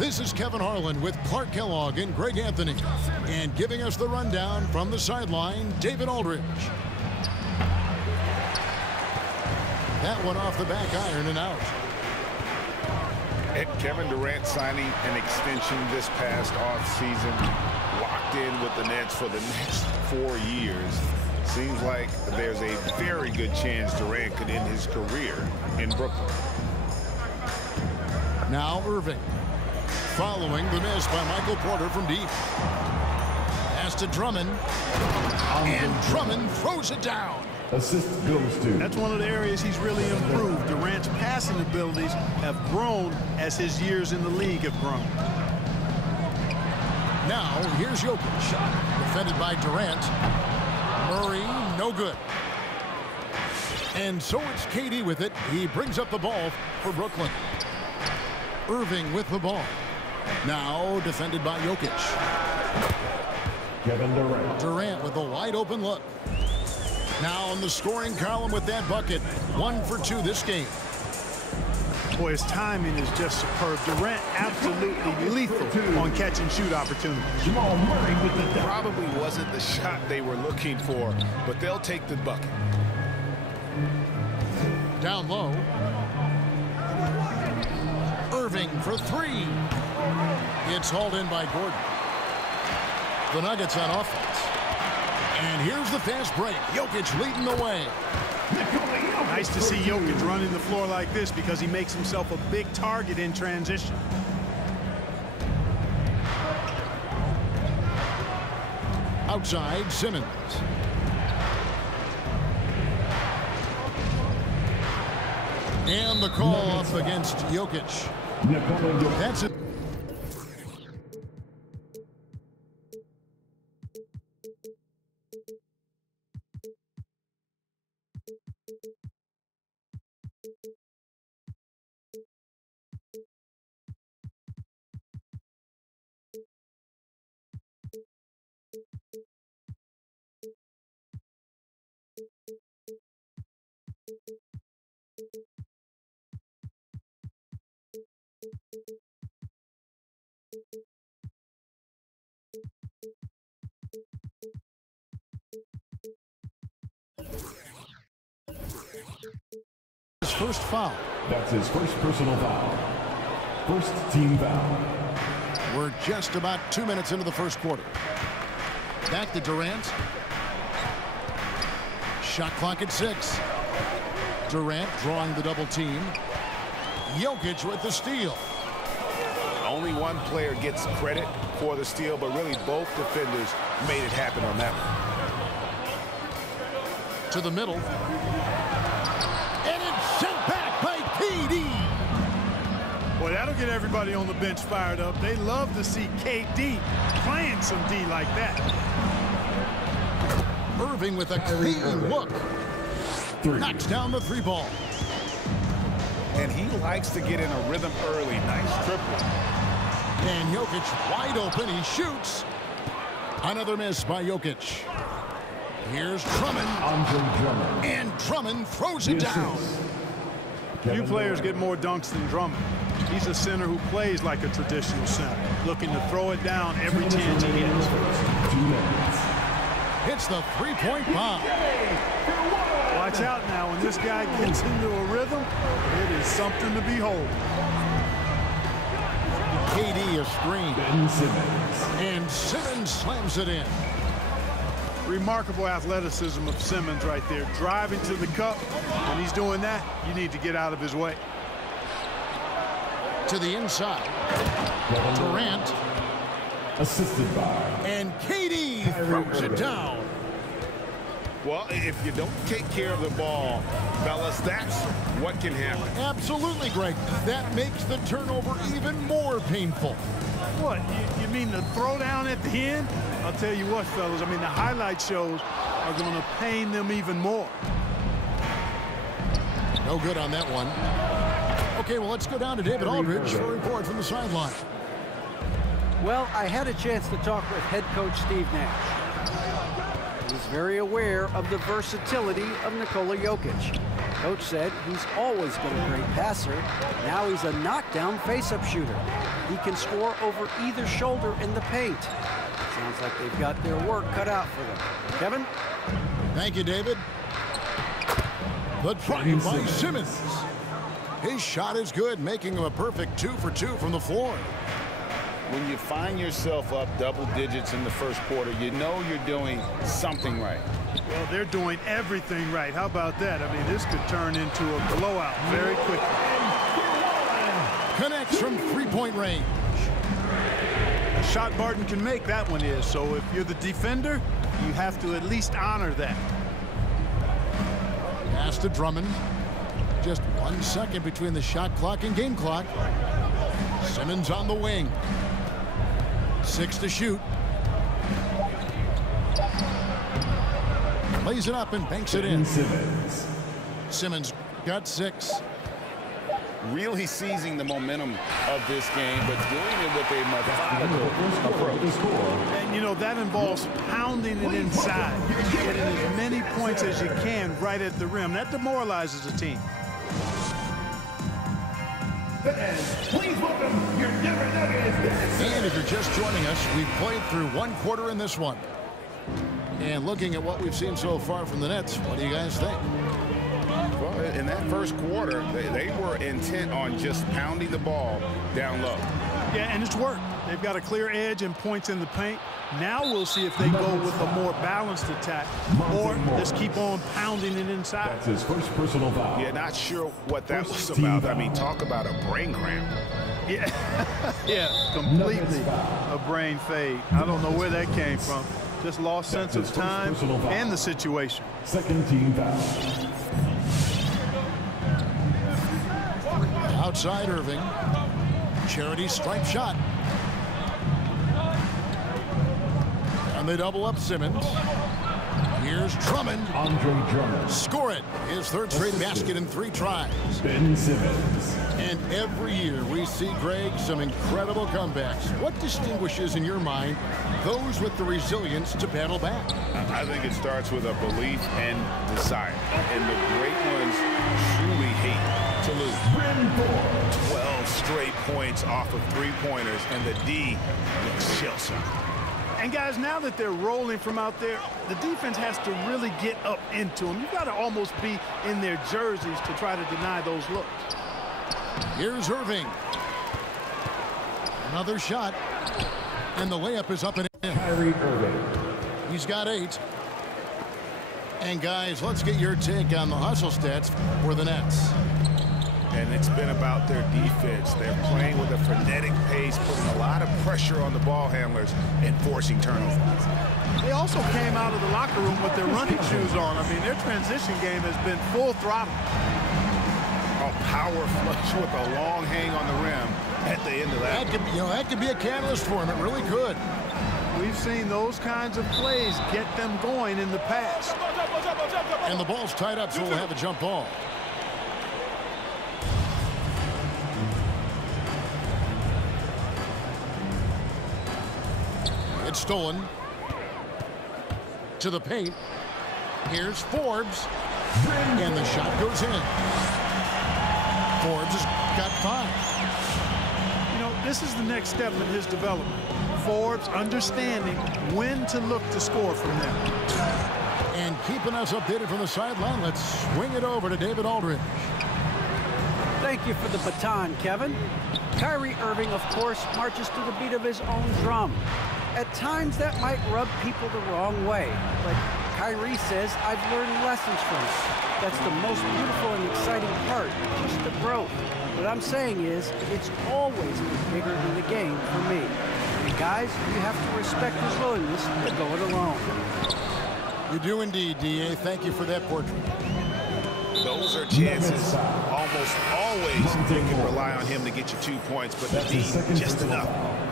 This is Kevin Harlan with Clark Kellogg and Greg Anthony. And giving us the rundown from the sideline, David Aldridge. That one off the back iron and out. And Kevin Durant signing an extension this past offseason, locked in with the Nets for the next 4 years. Seems like there's a very good chance Durant could end his career in Brooklyn. Now Irving. Following the miss by Michael Porter from deep. Pass to Drummond. And Drummond throws it down. Assist goes to. That's one of the areas he's really improved. Durant's passing abilities have grown as his years in the league have grown. Now here's Jokic. Defended by Durant. Murray, no good. And so it's KD with it. He brings up the ball for Brooklyn. Irving with the ball. Now defended by Jokic. Kevin Durant. Durant with a wide open look. Now on the scoring column with that bucket. 1 for 2 this game. Boy, his timing is just superb. Durant absolutely lethal on catch and shoot opportunities. Jamal Murray with the dunk. Probably wasn't the shot they were looking for, but they'll take the bucket. Down low. Irving for 3. It's hauled in by Gordon. The Nuggets on offense. And here's the fast break. Jokic leading the way. Nice to see Jokic running the floor like this because he makes himself a big target in transition. Outside, Simmons. And the call up against Jokic. That's it. His first foul. That's his first personal foul. First team foul. We're just about 2 minutes into the first quarter. Back to Durant. Shot clock at 6. Durant drawing the double team. Jokic with the steal. Only one player gets credit for the steal, but really both defenders made it happen on that one. To the middle. And it's sent back by KD. Boy, that'll get everybody on the bench fired up. They love to see KD playing some D like that. Irving with a clean look. Knocks down the 3 ball. And he likes to get in a rhythm early. Nice triple. And Jokic wide open. He shoots. Another miss by Jokic. Here's Drummond. And Drummond throws it down. Few players get more dunks than Drummond. He's a center who plays like a traditional center, looking to throw it down every chance he gets. Hits the 3-point bomb. Watch out now. When this guy gets into a rhythm, it is something to behold. KD a screen. And Simmons slams it in. Remarkable athleticism of Simmons right there. Driving to the cup. When he's doing that, you need to get out of his way. To the inside. Durant. Assisted by. And KD throws it down. Well, if you don't take care of the ball, fellas, that's what can happen. Absolutely, Greg. That makes the turnover even more painful. What, you mean the throwdown at the end? I'll tell you what, fellas, I mean, the highlight shows are going to pain them even more. No good on that one. Okay, well, let's go down to David Aldridge for a report from the sideline. Well, I had a chance to talk with head coach Steve Nash. He was very aware of the versatility of Nikola Jokic. Coach said he's always been a great passer. Now he's a knockdown face-up shooter. He can score over either shoulder in the paint. Sounds like they've got their work cut out for them. Kevin? Thank you, David. The try by Simmons. His shot is good, making him a perfect 2 for 2 from the floor. When you find yourself up double digits in the first quarter, you know you're doing something right. Well, they're doing everything right. How about that? I mean, this could turn into a blowout very quickly. Connects from three-point range. A shot Barton can make, that one is. So if you're the defender, you have to at least honor that. Pass to Drummond. Just 1 second between the shot clock and game clock. Simmons on the wing. 6 to shoot. Lays it up and banks it in. Simmons got 6. Really seizing the momentum of this game, but doing it with a methodical approach. And, you know, that involves pounding it inside, getting as many points as you can right at the rim. That demoralizes a team. Please welcome your Denver Nuggets. And if you're just joining us, we've played through 1 quarter in this one. And looking at what we've seen so far from the Nets, what do you guys think? Well, in that first quarter, they were intent on just pounding the ball down low. Yeah, and it's worked. They've got a clear edge and points in the paint. Now we'll see if they go with a more balanced attack or just keep on pounding it inside. That's his first personal foul. Yeah, not sure what that was about. I mean, talk about a brain cramp. Yeah, yeah, completely a brain fade. I don't know where that came from. Just lost sense of time and the situation. Second team foul. Outside Irving. Charity stripe shot. And they double up Simmons. Here's Drummond. Andre Drummond. Score it. His 3rd straight basket in 3 tries. Ben Simmons. And every year we see, Greg, some incredible comebacks. What distinguishes, in your mind, those with the resilience to battle back? I think it starts with a belief and desire. And the great ones truly hate to lose. 12 straight points off of 3-pointers, and the D looks shell-shocked. And guys, now that they're rolling from out there, the defense has to really get up into them. You've got to almost be in their jerseys to try to deny those looks. Here's Irving. Another shot. And the layup is up and in. Kyrie Irving. He's got 8. And guys, let's get your take on the hustle stats for the Nets. And it's been about their defense. They're playing with a frenetic pace, putting a lot of pressure on the ball handlers and forcing turnovers. They also came out of the locker room with their running shoes on. I mean, their transition game has been full throttle. A power flush with a long hang on the rim at the end of that. That could be a catalyst for him. It really could. We've seen those kinds of plays get them going in the past. And the ball's tied up, so we'll have a jump ball. It's stolen. To the paint. Here's Forbes. And the shot goes in. Forbes has got 5. You know, this is the next step in his development. Forbes understanding when to look to score from there. And keeping us updated from the sideline, let's swing it over to David Aldridge. Thank you for the baton, Kevin. Kyrie Irving, of course, marches to the beat of his own drum. At times, that might rub people the wrong way. But Kyrie says, I've learned lessons from it. That's the most beautiful and exciting part, just the growth. What I'm saying is, it's always been bigger than the game for me. And guys, you have to respect his willingness to go it alone. You do indeed, D.A. Thank you for that portrait. Those are chances. Almost always you can rely on him to get you 2 points, but the D just enough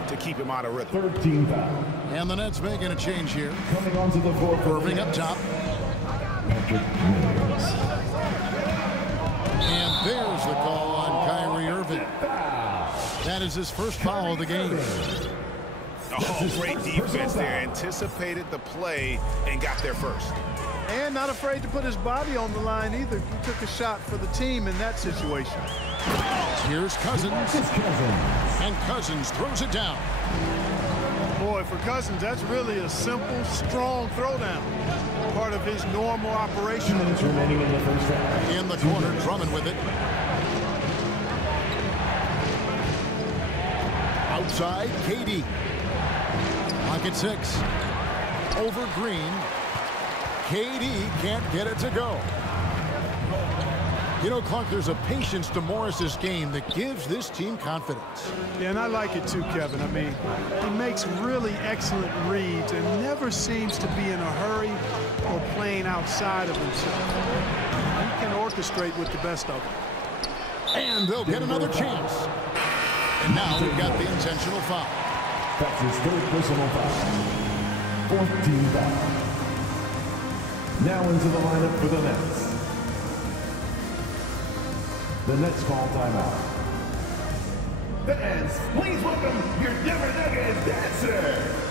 to keep him out of rhythm. 13 foul. And the Nets making a change here. Coming onto the floor for Irving up top. Patrick Williams. And there's the call on Kyrie Irving. That is his first foul of the game. Oh, great defense there. Anticipated the play and got there first. And not afraid to put his body on the line either. He took a shot for the team in that situation. Here's Cousins. And Cousins throws it down. Boy, for Cousins, that's really a simple, strong throwdown. Part of his normal operation. 2 minutes remaining in the first half. In the corner, Drummond with it. Outside, KD. Pocket 6. Over Green. KD can't get it to go. You know, Clark, there's a patience to Morris's game that gives this team confidence. Yeah, and I like it too, Kevin. I mean, he makes really excellent reads and never seems to be in a hurry or playing outside of himself. He can orchestrate with the best of them. And they'll get another chance. And now we've got the intentional foul. That's his 3rd personal foul. 4th team foul. Now into the lineup for the Nets. The Nets call timeout. The Nets, please welcome your Denver Nuggets dancer.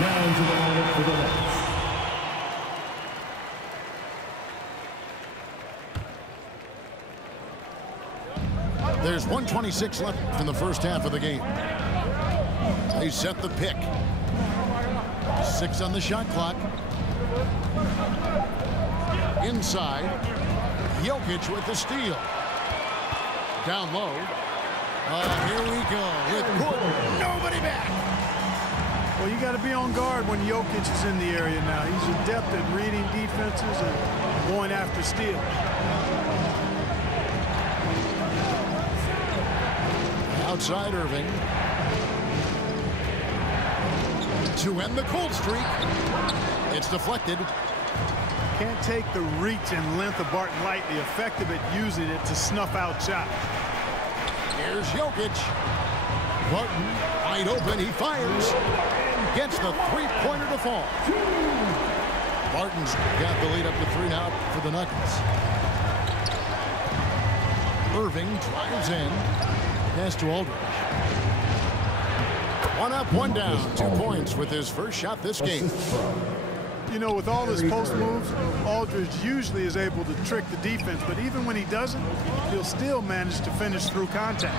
Now into the lineup for the Nets. There's 1:26 left in the first half of the game. They set the pick. 6 on the shot clock. Inside. Jokic with the steal. Down low. Here we go with Gordon. Nobody back. Well, you got to be on guard when Jokic is in the area now. He's adept at reading defenses and going after steals. Outside Irving. To end the cold streak. It's deflected. Can't take the reach and length of Barton lightly. Effective at using it to snuff out shots. Here's Jokic. Barton wide open. He fires. Gets the three-pointer to fall. Barton's got the lead up to 3 now for the Nuggets. Irving drives in. Pass to Aldridge. 1 up, 1 down. 2 points with his first shot this game. You know, with all his post moves, Aldridge usually is able to trick the defense, but even when he doesn't, he'll still manage to finish through contact.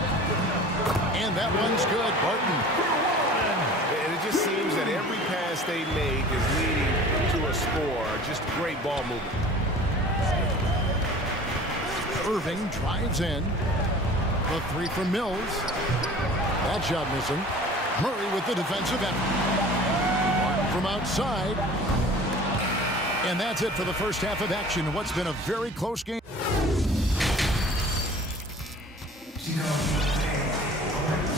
And that one's good. Barton. And it just seems that every pass they make is leading to a score. Just great ball movement. Irving drives in. The 3 from Mills. That shot missing. Murray with the defensive effort. Barton from outside. And that's it for the first half of action. What's been a very close game.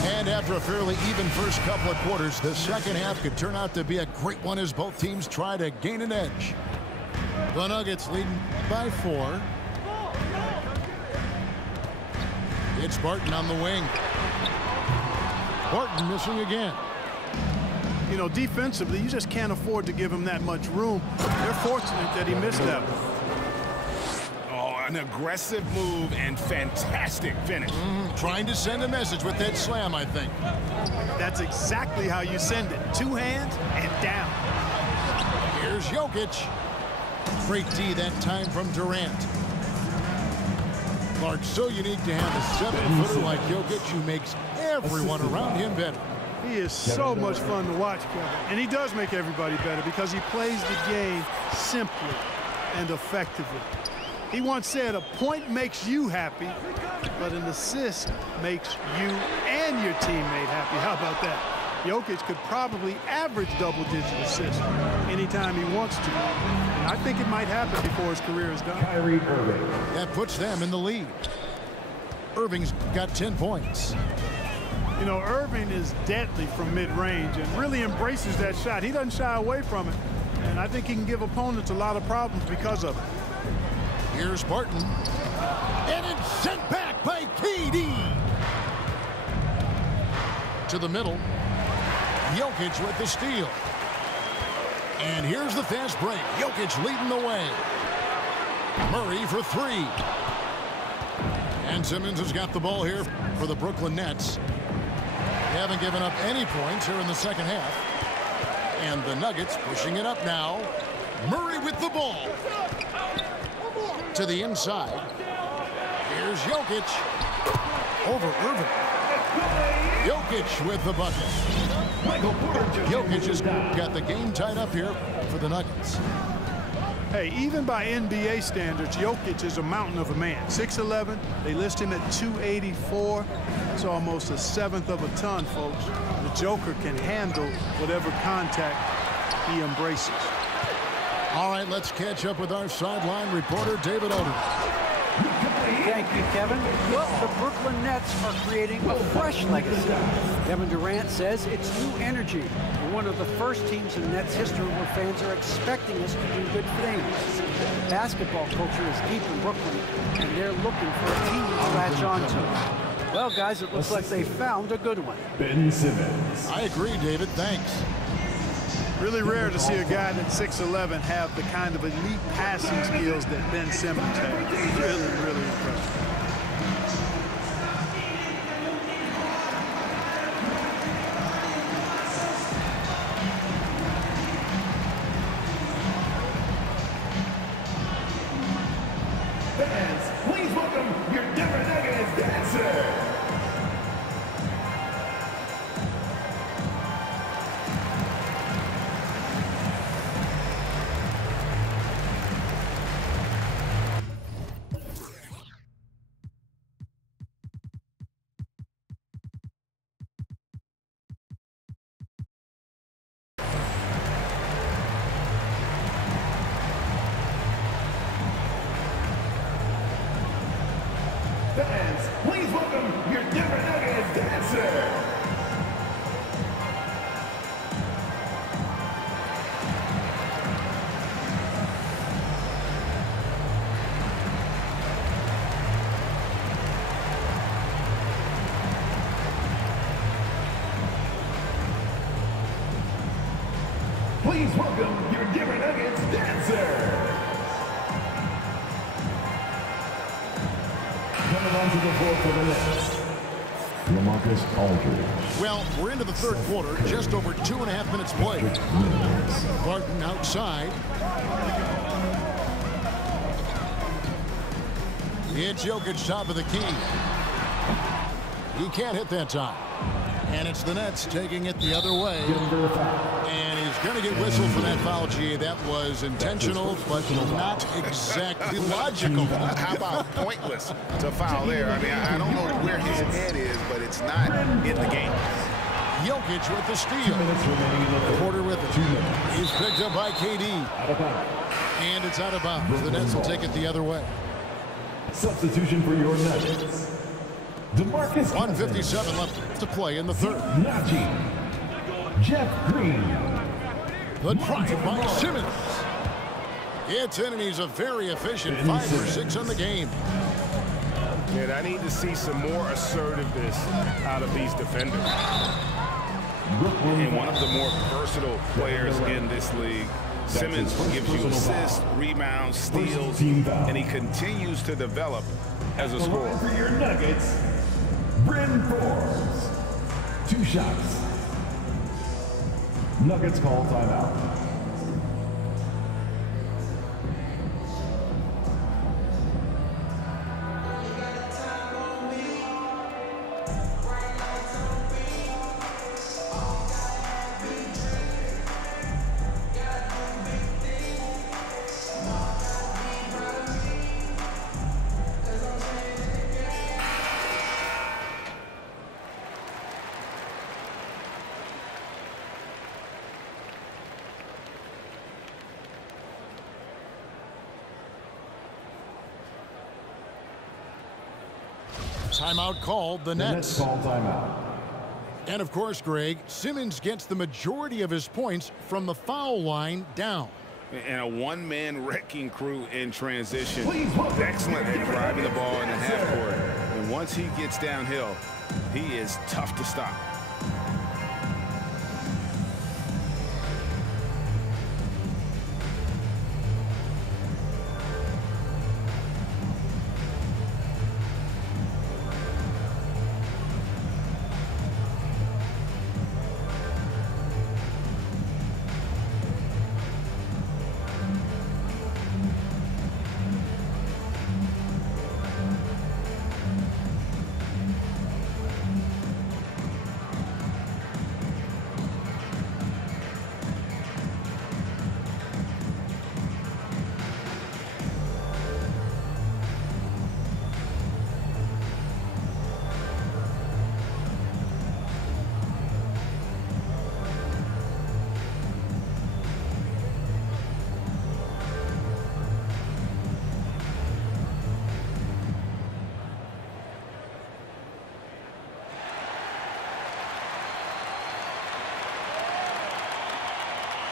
And after a fairly even first couple of quarters, the second half could turn out to be a great one as both teams try to gain an edge. The Nuggets leading by 4. It's Barton on the wing. Barton missing again. You know, defensively, you just can't afford to give him that much room. They're fortunate that he missed that one. Oh, an aggressive move and fantastic finish. Trying to send a message with that slam, I think. That's exactly how you send it. 2 hands and down. Here's Jokic. Great D that time from Durant. Clark, so unique to have a 7-footer like Jokic who makes everyone around him better. He is so much fun to watch, Kevin. And he does make everybody better because he plays the game simply. and effectively. He once said, a point makes you happy, but an assist makes you and your teammate happy. How about that? Jokic could probably average double-digit assists anytime he wants to. And I think it might happen before his career is done. Kyrie Irving. That puts them in the lead. Irving's got 10 points. You know, Irving is deadly from mid-range and really embraces that shot. He doesn't shy away from it. And I think he can give opponents a lot of problems because of it. Here's Barton. And it's sent back by KD. To the middle. Jokic with the steal. And here's the fast break. Jokic leading the way. Murray for three. And Simmons has got the ball here for the Brooklyn Nets. They haven't given up any points here in the second half. And the Nuggets pushing it up now. Murray with the ball. To the inside. Here's Jokic. Over Irving. Jokic with the bucket. Jokic has got the game tied up here for the Nuggets. Hey, even by NBA standards, Jokic is a mountain of a man. 6'11", they list him at 284. That's almost a seventh of a ton, folks. The Joker can handle whatever contact he embraces. All right, let's catch up with our sideline reporter, David Odom. Thank you, Kevin. Well, the Brooklyn Nets are creating a fresh legacy. Kevin Durant says it's new energy. We're one of the first teams in Nets history where fans are expecting us to do good things. Basketball culture is deep in Brooklyn, and they're looking for a team to latch on to. Well, guys, it looks like they found a good one. Ben Simmons. I agree, David. Thanks. Really rare to see a guy that's 6'11" have the kind of elite passing skills that Ben Simmons has. Really, really impressive. Fans, please welcome your Denver Nuggets dancer. Fans, please welcome your Denver Nuggets dancer. Please welcome your Denver Nuggets dancer. Coming onto the floor for the Nets, LaMarcus Aldridge. Well, we're into the third quarter, just over 2.5 minutes played. Barton outside. It's Jokic top of the key. He can't hit that time. And it's the Nets taking it the other way. And he's going to get whistled for that foul, G. That was intentional, but not exactly logical. How about pointless to foul there? I mean, I don't know where his head is, but it's not in the game. Jokic with the steal. Porter with it. He's picked up by KD. And it's out of bounds. The Nets will take it the other way. Substitution for your Nuggets. DeMarcus 1:57 left to play in the third. Najee. Jeff Green. The drive by Simmons. It's in, and he's a very efficient 5 for 6 on the game. And I need to see some more assertiveness out of these defenders. And one of the more versatile players in this league. Simmons gives you assists, rebounds, steals, and he continues to develop as a scorer. For your Nuggets, Bryn Forbes. 2 shots. Nuggets call timeout. Timeout called, the Nets. Call timeout. And of course, Greg, Simmons gets the majority of his points from the foul line down. And a one-man wrecking crew in transition. Excellent at driving the ball in the half court. And once he gets downhill, he is tough to stop.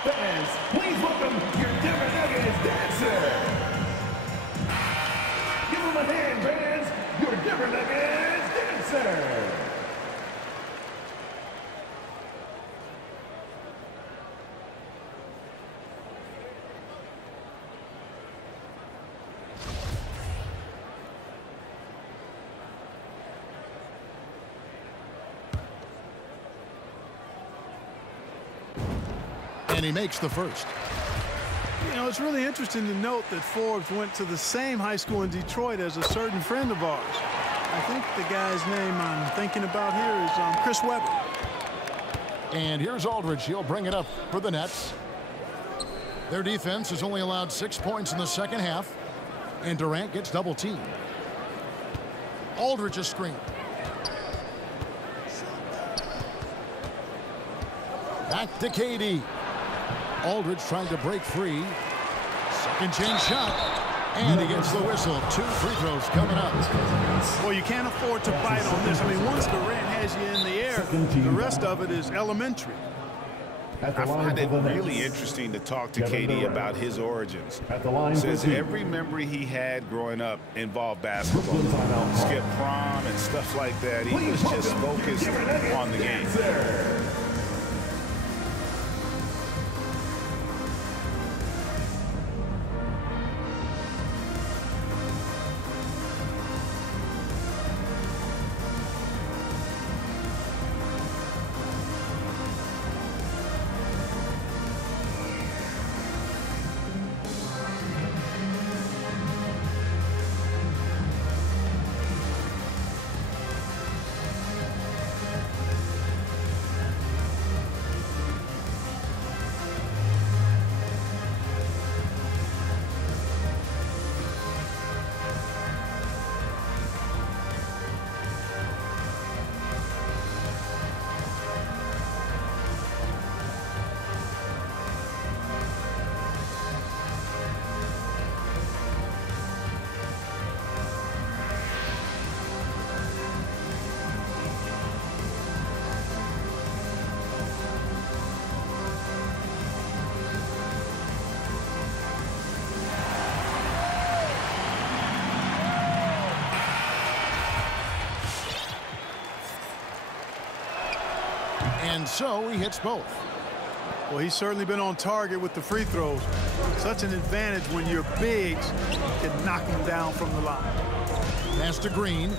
Fans, please welcome your Denver Nuggets dancer. Give them a hand, fans. Your Denver Nuggets dancer. And he makes the first. You know, it's really interesting to note that Forbes went to the same high school in Detroit as a certain friend of ours. I think the guy's name I'm thinking about here is Chris Webber. And here's Aldridge. He'll bring it up for the Nets. Their defense has only allowed 6 points in the second half. And Durant gets double teamed. Aldridge is screened. Back to KD. Aldridge trying to break free. Second chance shot. And he gets the whistle. 2 free throws coming up. Well, you can't afford to bite on this. I mean, once Durant has you in the air, the rest of it is elementary. I find it really interesting to talk to KD about his origins. Says every memory he had growing up involved basketball. Skip prom and stuff like that. He was just focused on the game. And so he hits both. Well, he's certainly been on target with the free throws. Such an advantage when your bigs can knock him down from the line. Pass to Green.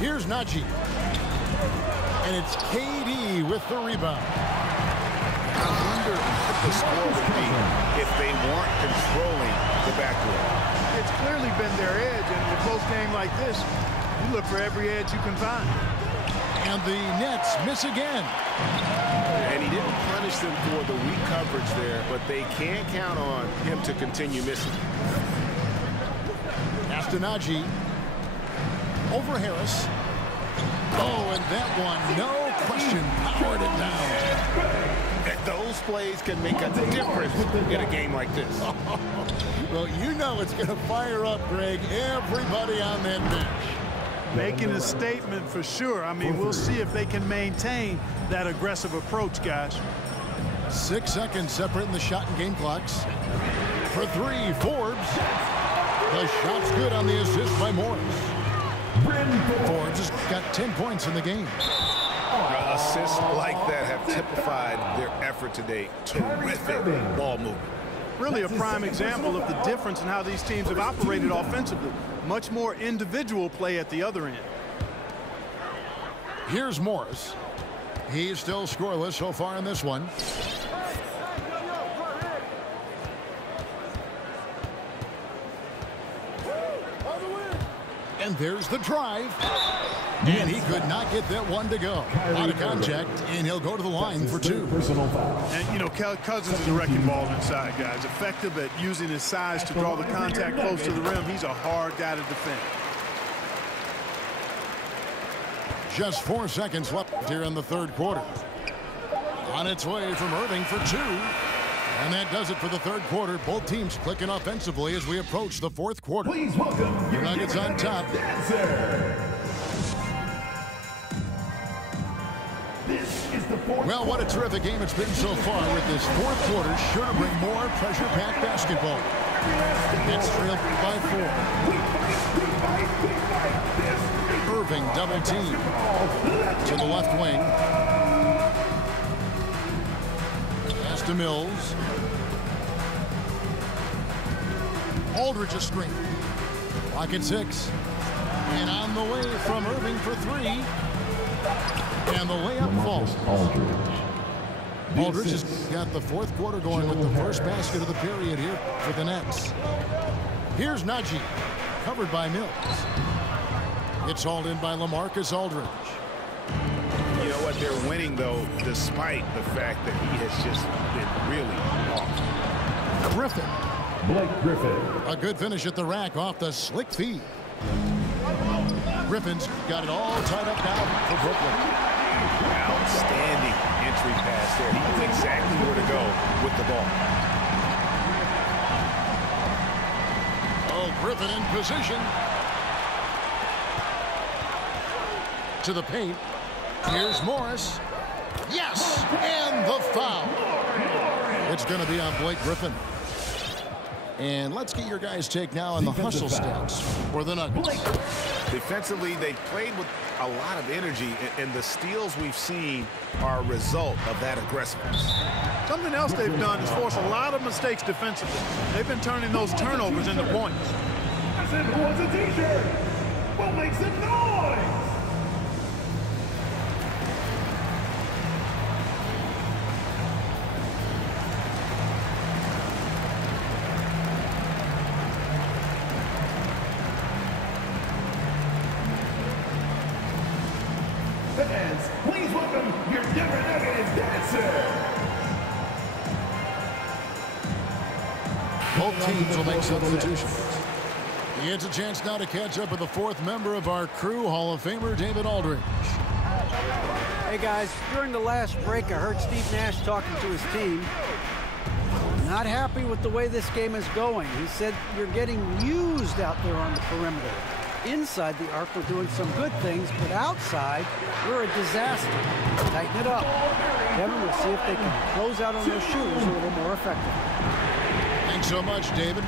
Here's Najee. And it's KD with the rebound. I wonder what the score would be if they weren't controlling the backcourt. It's clearly been their edge, and in a close game like this, you look for every edge you can find. And the Nets miss again. And he didn't punish them for the weak coverage there, but they can't count on him to continue missing. Pass to Najee. Over Harris. Oh, and that one, no question, powered it down. Those plays can make a difference in a game like this. Well, you know it's going to fire up, Greg, everybody on that bench. Making a statement for sure. I mean, we'll see if they can maintain that aggressive approach, guys. 6 seconds separating the shot and game clocks. For three, Forbes. The shot's good on the assist by Morris. Forbes has got 10 points in the game. Assists like that have typified their effort today. Terrific ball movement. Really a prime example of the difference in how these teams have operated offensively. Much more individual play at the other end. Here's Morris. He's still scoreless so far in this one. And there's the drive. And he could not get that one to go. Out of contact, and he'll go to the line for two. And, you know, Cousins is a wrecking ball inside, guys. Effective at using his size to draw the contact close to the rim. He's a hard guy to defend. Just 4 seconds left here in the third quarter. On its way from Irving for two. And that does it for the third quarter. Both teams clicking offensively as we approach the fourth quarter. Please welcome The Nuggets on top. Well, what a terrific game it's been so far, with this fourth quarter sure to bring more pressure-packed basketball. It's trailed by 4. Irving double team to the left wing. Pass to Mills. Aldridge a screen. Clock at 6. And on the way from Irving for 3. And the layup falls. Aldridge has got the fourth quarter going with the first basket of the period here for the Nets. Here's Najee, covered by Mills. It's hauled in by LaMarcus Aldridge. You know what? They're winning, though, despite the fact that he has just been really off. Griffin. Blake Griffin. A good finish at the rack off the slick feed. Griffin's got it all tied up now for Brooklyn. Outstanding entry pass there. He knew exactly where to go with the ball. Oh, Griffin in position. To the paint. Here's Morris. Yes! And the foul. It's going to be on Blake Griffin. And let's get your guys' take now on the hustle stats for the Nuggets. Defensively, they played with a lot of energy, and the steals we've seen are a result of that aggressiveness. Something else they've done is force a lot of mistakes defensively. They've been turning those turnovers into points. I said, who wants a t-shirt? Well, make some noise! Fans, please welcome your Denver Nuggets dancer. Both teams will make substitutions. He gets a chance now to catch up with the fourth member of our crew, Hall of Famer David Aldridge. Hey guys, during the last break, I heard Steve Nash talking to his team. Not happy with the way this game is going. He said you're getting used out there on the perimeter. Inside the arc, we're doing some good things, but outside, we're a disaster. Tighten it up. Kevin, we'll see if they can close out on those shooters a little more effectively. Thanks so much, David.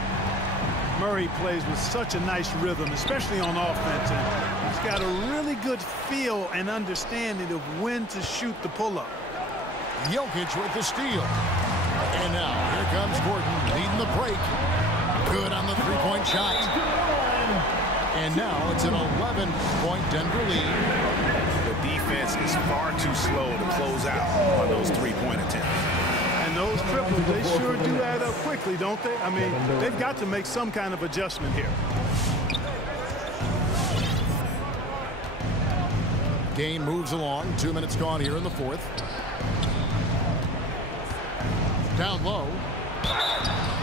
Murray plays with such a nice rhythm, especially on offense. And he's got a really good feel and understanding of when to shoot the pull-up. Jokic with the steal. And now, here comes Gordon leading the break. Good on the three-point shot. And now it's an 11-point Denver lead. The defense is far too slow to close out on those three-point attempts. And those triples, they sure do add up quickly, don't they? I mean, they've got to make some kind of adjustment here. Game moves along. 2 minutes gone here in the fourth. Down low.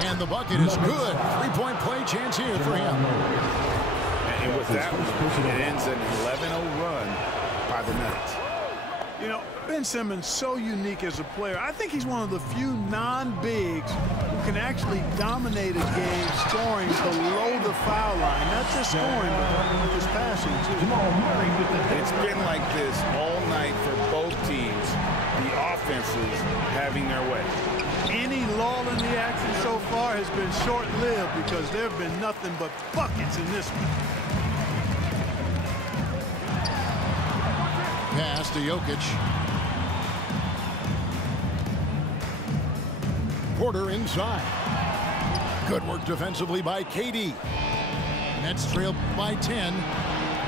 And the bucket is good. Three-point play chance here for him. And with that one, it ends an 11-0 run by the Nuggets. You know, Ben Simmons so unique as a player. I think he's one of the few non-bigs who can actually dominate a game scoring below the foul line. Not just scoring, but with his passing, too. It's been like this all night for both teams. The offenses having their way. Any lull in the action so far has been short-lived because there have been nothing but buckets in this one. Pass to Jokic. Porter inside. Good work defensively by KD. Nets trailed by 10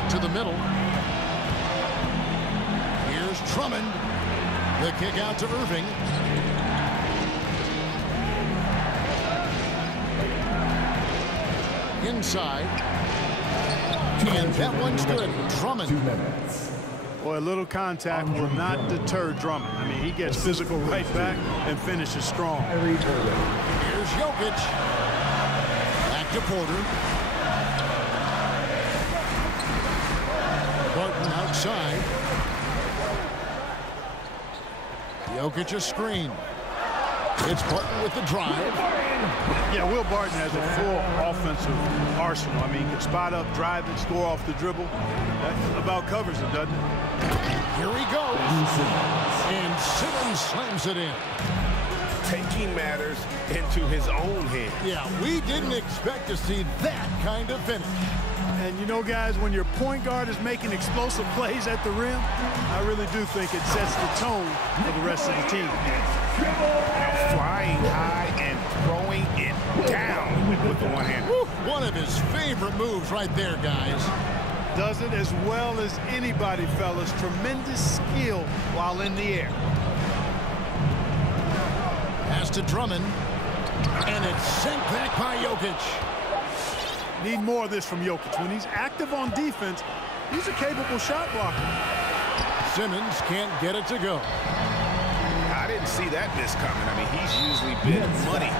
to the middle. Here's Drummond. The kick out to Irving. Inside. And that one's good. Drummond. 2 minutes. Boy, a little contact will not deter Drummond. I mean, he gets physical right back and finishes strong. Here's Jokic. Back to Porter. Barton outside. Jokic a screen. It's Barton with the drive. Yeah, Will Barton has a full offensive arsenal. I mean, he can spot up, drive, and score off the dribble. That about covers it, doesn't it? Here he goes. And Simmons slams it in. Taking matters into his own hands. Yeah, we didn't expect to see that kind of finish. And you know, guys, when your point guard is making explosive plays at the rim, I really do think it sets the tone for the rest of the team. Flying high and throwing it down with the one hand. One of his favorite moves right there, guys. Does it as well as anybody, fellas. Tremendous skill while in the air. Pass to Drummond. And it's sent back by Jokic. Need more of this from Jokic. When he's active on defense, he's a capable shot blocker. Simmons can't get it to go. I didn't see that miss coming. I mean, he's usually been money.